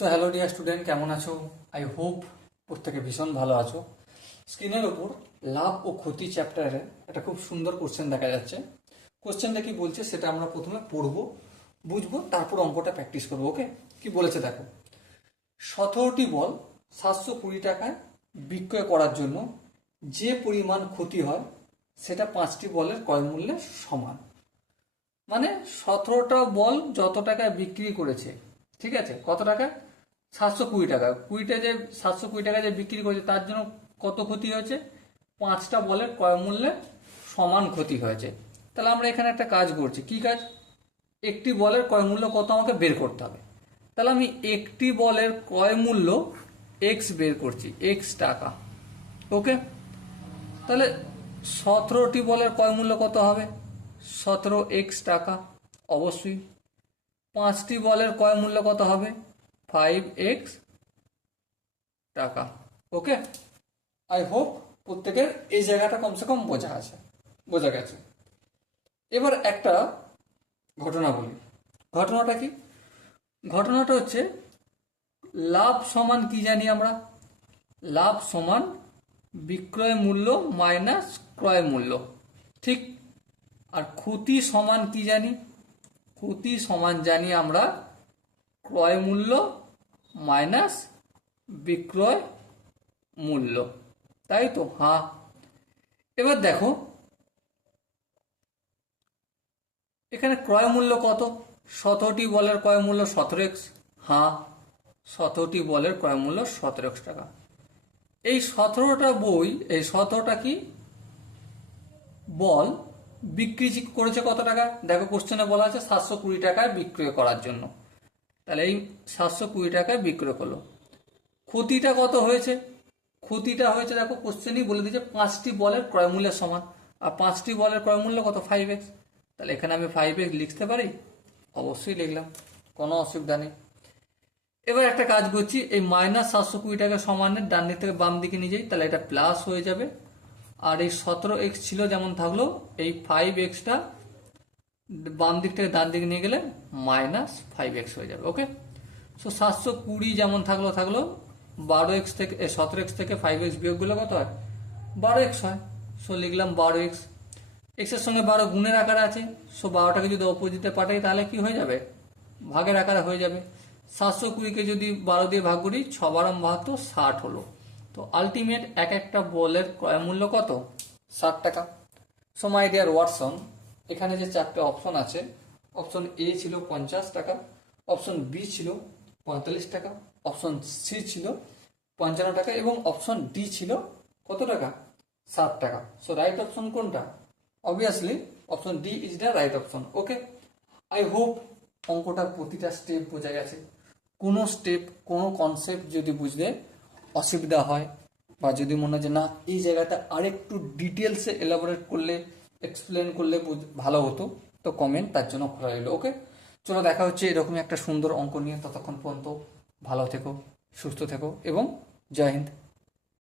So hello dear student, কেমন আছো? I hope প্রত্যেকে ভীষণ ভালো আছো। স্ক্রিনের ওপর লাভ ও ক্ষতি চ্যাপ্টারে একটা খুব সুন্দর কোশ্চেন দেখা যাচ্ছে। কোশ্চেনটা কি বলছে সেটা আমরা প্রথমে পড়বো, বুঝবো, তারপর অঙ্কটা প্র্যাকটিস করবো। ওকে, কি বলেছে দেখো। 17টি বল 720 টাকায় বিক্রয় করার জন্য যে পরিমাণ ক্ষতি হয় সেটা 5টি বলের ক্রয় মূল্যের সমান। মানে 17টা বল যত টাকায় বিক্রি করেছে, ঠিক আছে, কত টাকা? 720 টাকা। কুড়িটা যে 720 টাকা যে বিক্রি করেছে তার জন্য কত ক্ষতি হয়েছে? 5টা বলের ক্রয় মূল্যে সমান ক্ষতি হয়েছে। তাহলে আমরা এখানে একটা কাজ করছি। কি কাজ? একটি বলের ক্রয় মূল্য কত আমাকে বের করতে হবে। তাহলে আমি একটি বলের ক্রয় মূল্য এক্স বের করছি, এক্স টাকা। ওকে, তাহলে 17টি বলের ক্রয় মূল্য কত হবে? 17x টাকা। অবশ্যই 5টি বলের ক্রয় মূল্য কত হবে? 5x টাকা। ওকে, আই হোপ প্রত্যেকের এই জায়গাটা কমসে কম বোঝা গেছে। এবার একটা ঘটনা বলি। ঘটনাটা কি? ঘটনাটা হচ্ছে লাভ সমান কি জানি আমরা? লাভ সমান বিক্রয় মূল্য মাইনাস ক্রয় মূল্য, ঠিক। আর ক্ষতি সমান কি জানি? ক্ষতি সমান জানি আমরা ক্রয় মূল্য মাইনাস বিক্রয় মূল্য, তাই তো? হ্যাঁ। এবার দেখো এখানে ক্রয় মূল্য কত? 17টি বলের ক্রয় মূল্য 17x। হ্যাঁ, 17টি বলের ক্রয় মূল্য 17x টাকা। এই 17টা কি বল বিক্রি করেছে কত টাকা? দেখো কোশ্চেনে বলা আছে 720 টাকায় বিক্রয় করার জন্য। তাহলে এই 720 টাকায় বিক্রয় করলো। ক্ষতিটা কত হয়েছে? ক্ষতিটা হয়েছে, দেখো কোশ্চেনই বলে দিয়েছে 5টি বলের ক্রয় মূল্যের সমান। আর 5টি বলের ক্রয় মূল্য কত? 5x। তাহলে এখানে আমি 5x লিখতে পারি? অবশ্যই লিখলাম, কোনো অসুবিধা নেই। এবার একটা কাজ করছি, এই মাইনাস 720 টাকা সমানের ডান দিক থেকে বাম দিকে নিয়ে যাই, তাহলে এটা প্লাস হয়ে যাবে। আর এই 17x ছিল যেমন থাকলো, এই 5xটা বাম দিক থেকে ডান দিকে নিয়ে গেলে মাইনাস 5x হয়ে যাবে। ওকে, সো 720 যেমন থাকলো 12x থেকে 17x থেকে 5x বিয়োগ করলে কত হয়? 12x হয়। সো লিখলাম 12x। x এর সঙ্গে 12 গুণের আকারে আছে, সো 12টাকে যদি অপোজিটে পাঠাই তাহলে কি হয়ে যাবে? ভাগের আকারে হয়ে যাবে। 720কে যদি 12 দিয়ে ভাগ করি, 6×12 60 হলো। তো আলটিমেট একটা বলের ক্রয় মূল্য কত? 60 টাকা। সো মাই ডিয়ার ওয়াটসন, এখানে যে 4টে অপশন আছে, অপশন এ ছিল 50 টাকা, অপশন বি ছিল 45 টাকা, অপশন সি ছিল 55 টাকা এবং অপশন ডি ছিল কত টাকা? 60 টাকা। সো রাইট অপশন কোনটা? Obviously option D is the right option. Okay, I hope অঙ্কটার প্রতিটা স্টেপ বোঝা গেছে। কোনো স্টেপ, কোনো কনসেপ্ট যদি বুঝতে অসুবিধা হয় বা যদি মনে হয় যে না এই জায়গাটা আরেকটু ডিটেলসে এলাবোরেট করলে, এক্সপ্লেন করলে ভালো হতো, তো কমেন্ট তার জন্য খোলা রইল। ওকে, চলো দেখা হচ্ছে এরকমই একটা সুন্দর অঙ্ক নিয়ে। ততক্ষণ পর্যন্ত ভালো থেকো, সুস্থ থেকো এবং জয় হিন্দ।